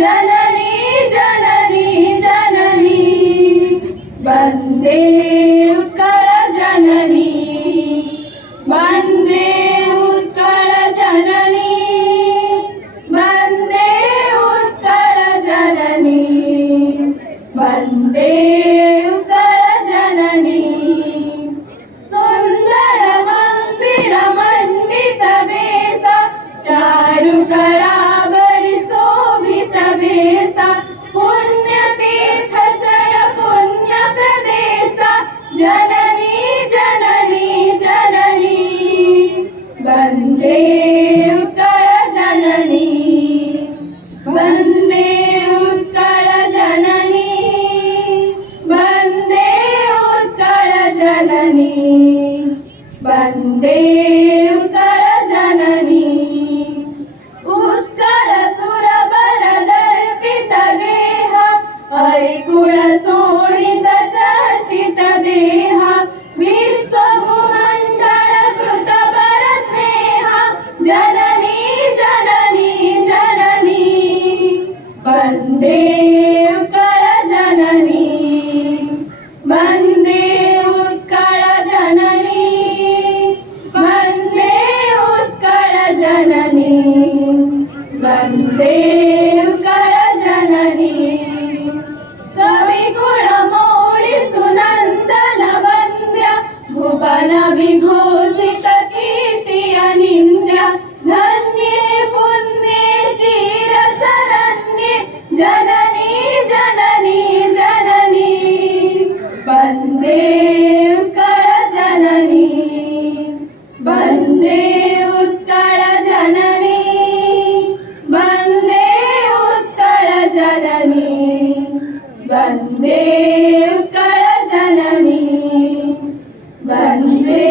जननी जननी जननी वन्दे उत्कल जननी वन्दे उत्कल जननी वन्दे उत्कल जननी वन्दे उत्कल जननी सुन्दर मंदिर मंडित वेश चारुकला बळि शोभित वेश पुण्यतीर्थ जय पुण्य प्रदेश जननी जननी जननी वन्दे उत्कल जननी वन्दे उत्कल जननी वन्दे उत्कल जननी वन्दे उत्कल जननी उत्कल सुरवर दर्पित देह हरिकुल शोणित चर्चित देह विश्वभूमण्डल कृत वर स्नेह जननी जननी जननी वन्दे उत्कल जननी वन्दे उत्कल जननी वन्दे उत्कल जननी वन्दे उत्कल जननी कवि कुलमौळि सुनन्दन वन्द्य भुवन विघोषित कीर्ति अनिन्द्य धन्ये पुण्ये चिरशरण्ये जननी जननी जननी वन्दे उत्कल जननी वन्दे उत्कल जननी वन्दे उत्कल जननी वन्दे उत्कल जननी वन्दे